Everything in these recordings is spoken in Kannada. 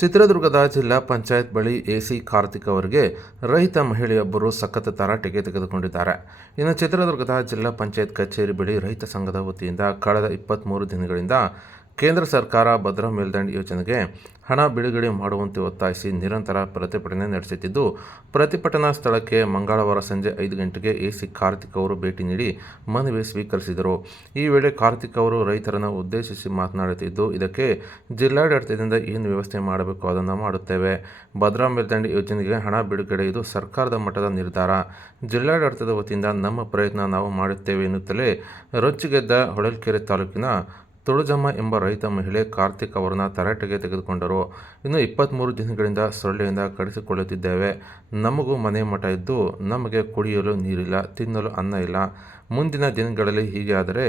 ಚಿತ್ರದುರ್ಗದ ಜಿಲ್ಲಾ ಪಂಚಾಯತ್ ಬಳಿ ಎಸಿ ಕಾರ್ತಿಕ್ ಅವರಿಗೆ ರೈತ ಮಹಿಳೆಯೊಬ್ಬರು ಸಖತ್ ತರಾಟೆಗೆ ತೆಗೆದುಕೊಂಡಿದ್ದಾರೆ. ಇನ್ನು ಚಿತ್ರದುರ್ಗದ ಜಿಲ್ಲಾ ಪಂಚಾಯತ್ ಕಚೇರಿ ಬಳಿ ರೈತ ಸಂಘದ ವತಿಯಿಂದ ಕಳೆದ 23 ದಿನಗಳಿಂದ ಕೇಂದ್ರ ಸರ್ಕಾರ ಭದ್ರಾ ಮೇಲ್ದಂಡೆ ಯೋಜನೆಗೆ ಹಣ ಬಿಡುಗಡೆ ಮಾಡುವಂತೆ ಒತ್ತಾಯಿಸಿ ನಿರಂತರ ಪ್ರತಿಭಟನೆ ನಡೆಸುತ್ತಿದ್ದು, ಪ್ರತಿಭಟನಾ ಸ್ಥಳಕ್ಕೆ ಮಂಗಳವಾರ ಸಂಜೆ 5 ಗಂಟೆಗೆ ಎಸಿ ಕಾರ್ತಿಕ್ ಅವರು ಭೇಟಿ ನೀಡಿ ಮನವಿ ಸ್ವೀಕರಿಸಿದರು. ಈ ವೇಳೆ ಕಾರ್ತಿಕ್ ಅವರು ರೈತರನ್ನು ಉದ್ದೇಶಿಸಿ ಮಾತನಾಡುತ್ತಿದ್ದು, ಇದಕ್ಕೆ ಜಿಲ್ಲಾಡಳಿತದಿಂದ ಏನು ವ್ಯವಸ್ಥೆ ಮಾಡಬೇಕು ಅದನ್ನು ಮಾಡುತ್ತೇವೆ. ಭದ್ರಾ ಮೇಲ್ದಂಡೆ ಯೋಜನೆಗೆ ಹಣ ಬಿಡುಗಡೆ ಇದು ಸರ್ಕಾರದ ಮಟ್ಟದ ನಿರ್ಧಾರ. ಜಿಲ್ಲಾಡಳಿತದ ವತಿಯಿಂದ ನಮ್ಮ ಪ್ರಯತ್ನ ನಾವು ಮಾಡುತ್ತೇವೆ ಎನ್ನುತ್ತಲೇ ರೊಚ್ಚಿಗೆದ್ದ ಹೊಳಲ್ಕೆರೆ ತಾಲೂಕಿನ ತುಳಜಮ್ಮ ಎಂಬ ರೈತ ಮಹಿಳೆ ಕಾರ್ತಿಕ್ ಅವರನ್ನ ತರಾಟೆಗೆ ತೆಗೆದುಕೊಂಡರು. ಇನ್ನು 23 ದಿನಗಳಿಂದ ಸೊಳ್ಳೆಯಿಂದ ಕಡಿಸಿಕೊಳ್ಳುತ್ತಿದ್ದೇವೆ. ನಮಗೂ ಮನೆ ಮಠ ಇದ್ದು ನಮಗೆ ಕುಡಿಯಲು ನೀರಿಲ್ಲ, ತಿನ್ನಲು ಅನ್ನ ಇಲ್ಲ. ಮುಂದಿನ ದಿನಗಳಲ್ಲಿ ಹೀಗೆ ಆದರೆ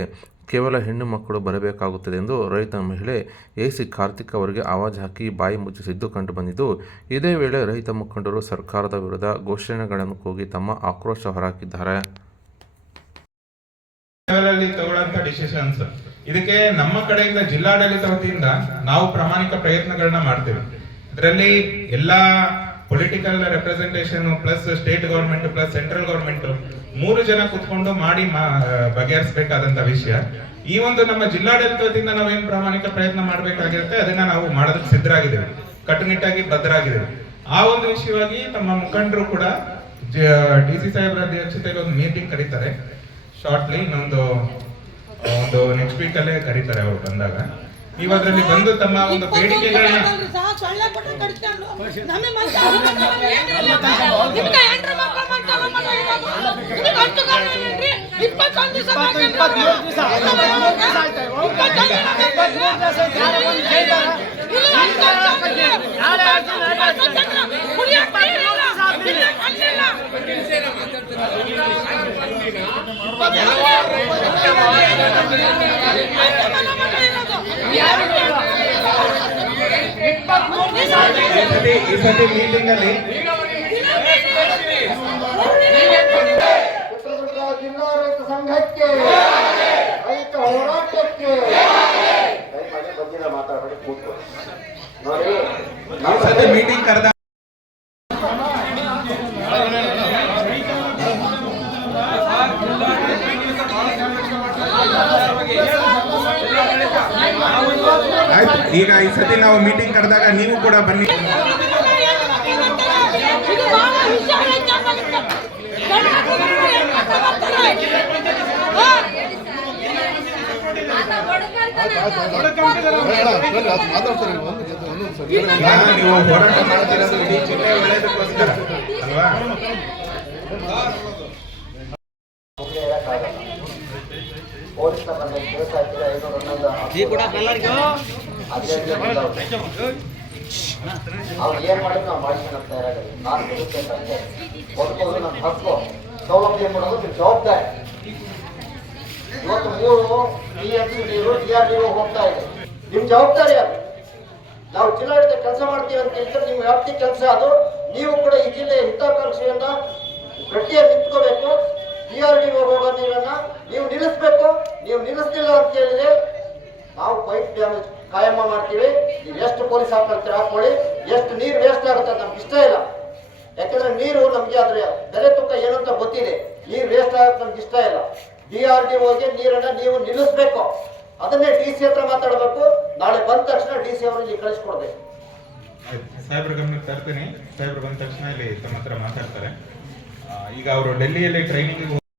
ಕೇವಲ ಹೆಣ್ಣು ಮಕ್ಕಳು ಬರಬೇಕಾಗುತ್ತದೆ ಎಂದು ರೈತ ಮಹಿಳೆ ಎಸಿ ಕಾರ್ತಿಕ್ ಅವರಿಗೆ ಆವಾಜ್ ಹಾಕಿ ಬಾಯಿ ಮುಚ್ಚಿಸಿದ್ದು ಕಂಡುಬಂದಿದ್ದು, ಇದೇ ವೇಳೆ ರೈತ ಮುಖಂಡರು ಸರ್ಕಾರದ ವಿರುದ್ಧ ಘೋಷಣೆಗಳನ್ನು ಕೂಗಿ ತಮ್ಮ ಆಕ್ರೋಶ ಹೊರಹಾಕಿದ್ದಾರೆ. ಇದಕ್ಕೆ ನಮ್ಮ ಕಡೆಯಿಂದ ಜಿಲ್ಲಾಡಳಿತ ವತಿಯಿಂದ ನಾವು ಪ್ರಾಮಾಣಿಕ ಪ್ರಯತ್ನಗಳನ್ನ ಮಾಡ್ತೇವೆ. ಇದರಲ್ಲಿ ಎಲ್ಲಾ political representation plus state government plus central government 3 ಜನ ಕುತ್ಕೊಂಡು ಮಾಡಿ ಬಗೆಹರಿಸಬೇಕಾದಂತ ವಿಷಯ. ಈ ಒಂದು ನಮ್ಮ ಜಿಲ್ಲಾಡಳಿತ ವತಿಯಿಂದ ನಾವೇನ್ ಪ್ರಾಮಾಣಿಕ ಪ್ರಯತ್ನ ಮಾಡಬೇಕಾಗಿರುತ್ತೆ ಅದನ್ನ ನಾವು ಮಾಡೋದಕ್ಕೆ ಸಿದ್ಧರಾಗಿದ್ದೇವೆ, ಕಟ್ಟುನಿಟ್ಟಾಗಿ ಬದ್ಧರಾಗಿದ್ದೇವೆ. ಆ ಒಂದು ವಿಷಯವಾಗಿ ತಮ್ಮ ಮುಖಂಡರು ಕೂಡ ಡಿಸಿ ಸಾಹೇಬ್ರ ಅಧ್ಯಕ್ಷತೆಗೆ ಒಂದು ಮೀಟಿಂಗ್ ಕರೀತಾರೆ ಶಾರ್ಟ್ಲಿ. ಇನ್ನೊಂದು ನೆಕ್ಸ್ಟ್ ವೀಕ್ ಅಲ್ಲೇ ಕರೀತಾರೆ ಅವರು ಬಂದಾಗ. ನೀವು ಅದರಲ್ಲಿ ಬಂದು ತಮ್ಮ ಒಂದು ಬೇಡಿಕೆಗಳನ್ನ ಈ ಸತಿ ಮೀಟಿಂಗ್ ಅಲ್ಲಿ ಚಿತ್ರದುರ್ಗ ಜಿಲ್ಲಾ ರೈತ ಸಂಘಕ್ಕೆ ರೈತ ಹೋರಾಟಕ್ಕೆ ಮಾತಾಡಬೇಡಿ ಕೂತು ನೋಡಿ. ಈ ಸತಿ ಮೀಟಿಂಗ್ ಕರೆದ ಈಗ ಈ ಸತಿ ನಾವು ಮೀಟಿಂಗ್ ಕರೆದಾಗ ನೀವು ಕೂಡ ಬನ್ನಿ. ನೀವು ಹೋರಾಟ ಮಾಡ್ತಿರೋದು ಇಡೀ ಜಿಲ್ಲೆ ಒಳ್ಳೆಯದಕ್ಕೋಸ್ಕರ ಅಲ್ವಾ? ಅವ್ರು ಏನ್ ಮಾಡಿದ್ರು ನಾವು ಮಾಡ್ಕೊಂಡು ತಯಾರಾಗಲಿ. ನಾನು ಬದುಕಬೇಕಂತೆ ಬದುಕೋದು ನನ್ನ ಹಕ್ಕು, ಸೌಲಭ್ಯ ಕೊಡೋದು ಜವಾಬ್ದಾರಿ. ಇವತ್ತು 3 TMC ನೀರು DRDO ಹೋಗ್ತಾ ಇದೆ, ನಿಮ್ ಜವಾಬ್ದಾರಿ ಅದು. ನಾವು ಜಿಲ್ಲಾಡಳಿತ ಕೆಲಸ ಮಾಡ್ತೀವಿ ಅಂತ ಹೇಳಿದ್ರೆ ನಿಮ್ಮ ವ್ಯಾಪ್ತಿ ಕೆಲಸ ಅದು. ನೀವು ಕೂಡ ಈ ಜಿಲ್ಲೆಯ ಹಿತಾಕಾಂಕ್ಷೆಯನ್ನ ಗಟ್ಟಿಯಾಗಿ ನಿಂತ್ಕೋಬೇಕು. DRDO ಹೋಗೋ ನೀರನ್ನ ನೀವು ನಿಲ್ಲಿಸ್ಬೇಕು. ನೀವು ನಿಲ್ಲಿಸ್ತಿಲ್ಲ ಅಂತ ಹೇಳಿದ್ರೆ ನಾವು ಪೈಪ್ ಡ್ಯಾಮೇಜ್ ಕಾಯಮ್ಮ ಮಾಡ್ತೀವಿ. ನೀವು ಎಷ್ಟು ಪೊಲೀಸ್ ಹಾಕೊಳ್ಳಿ, ಎಷ್ಟು ನೀರು ವೇಸ್ಟ್ ಆಗುತ್ತೆ ನಮ್ಗೆ ಇಷ್ಟ ಇಲ್ಲ. ಯಾಕಂದ್ರೆ ನೀರು ನಮ್ಗೆ ಅದ್ರ ಬೆಲೆ ತೂಕ ಏನಂತ ಗೊತ್ತಿದೆ. ನೀರು ವೇಸ್ಟ್ ಆಗುತ್ತೆ ನಮ್ಗೆ ಇಷ್ಟ ಇಲ್ಲ. DRDOಗೆ ನೀರನ್ನ ನೀವು ನಿಲ್ಲಿಸ್ಬೇಕು. ಅದನ್ನೇ DC ಹತ್ರ ಮಾತಾಡಬೇಕು. ನಾಳೆ ಬಂದ ತಕ್ಷಣ DC ಅವರು ಇಲ್ಲಿ ಕಳಿಸ್ಕೊಡ್ಬೇಕು. ಸಾಹೇಬ್ರ ಗಮನಕ್ಕೆ ತರ್ತೀನಿ. ಸಾಹೇಬ್ರು ಬಂದ ತಕ್ಷಣ ಇಲ್ಲಿ ತಮ್ಮ ಹತ್ರ ಮಾತಾಡ್ತಾರೆ. ಈಗ ಅವರು ಡೆಲ್ಲಿಯಲ್ಲಿ ಟ್ರೈನಿಂಗ್